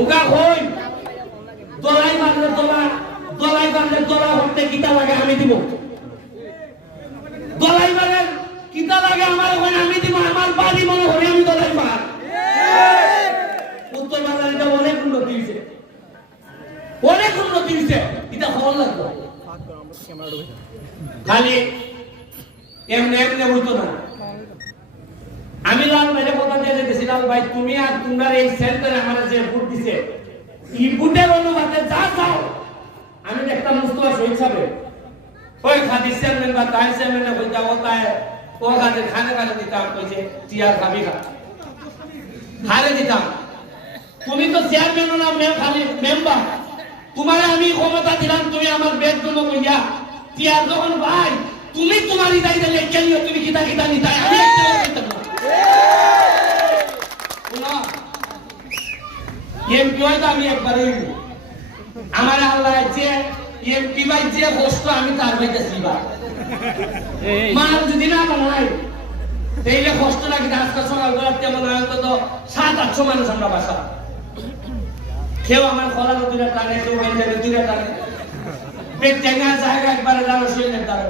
উগা কই দলাই বানলে দলা হতে কিতা লাগে আমি দিব দলাই বানলে কিতা লাগে আমার ওখানে আমি দিব আমার বাড়ি মনে হলে আমি দলাই পার উত্তর বাংলার এটা অনেক উন্নতি হয়েছে এটা খবর লাগলো খালি এমনি হইতো না আমি লাল ভাইয়ের কথা দিয়ে যেতেছি লাল ভাই তুমি আর তোমরা এই সেন্টারে আমার যে ভোট দিছে এই ভোটের অনুপাতে যা চাও আমি দেখতাম মুস্তফা শহীদ সাহেব ওই খাদি চেয়ারম্যান বা তাই চেয়ারম্যান হয়ে যাও তাই ও খাদি খানে দিতাম কইছে টিয়ার খাবি খা হারে দিতাম তুমি তো চেয়ারম্যান না খালি মেম্বার তোমারে আমি ক্ষমতা দিলাম তুমি আমার বেদ গুলো কইয়া টিয়ার যখন ভাই তুমি তোমারই দাই দিলে কেলিও তুমি কিতা নিতা আমি একটা কইতাম না এমপি হয়তো আমি একবারই আমার আল্লাহ যে এমপি ভাই যে কষ্ট আমি তার পাইতেছি বা মাল যদি না বানাই তাইলে কষ্ট লাগে আজকাল সকালবেলা তেমন অন্তত 700-800 মানুষ আমরা বাসা কেউ আমার খোলানো দুইটা টানে কেউ হয়ে যাবে দুইটা টানে পেট টেঙ্গা জায়গা একবারে দাঁড়ো শুয়ে যাবে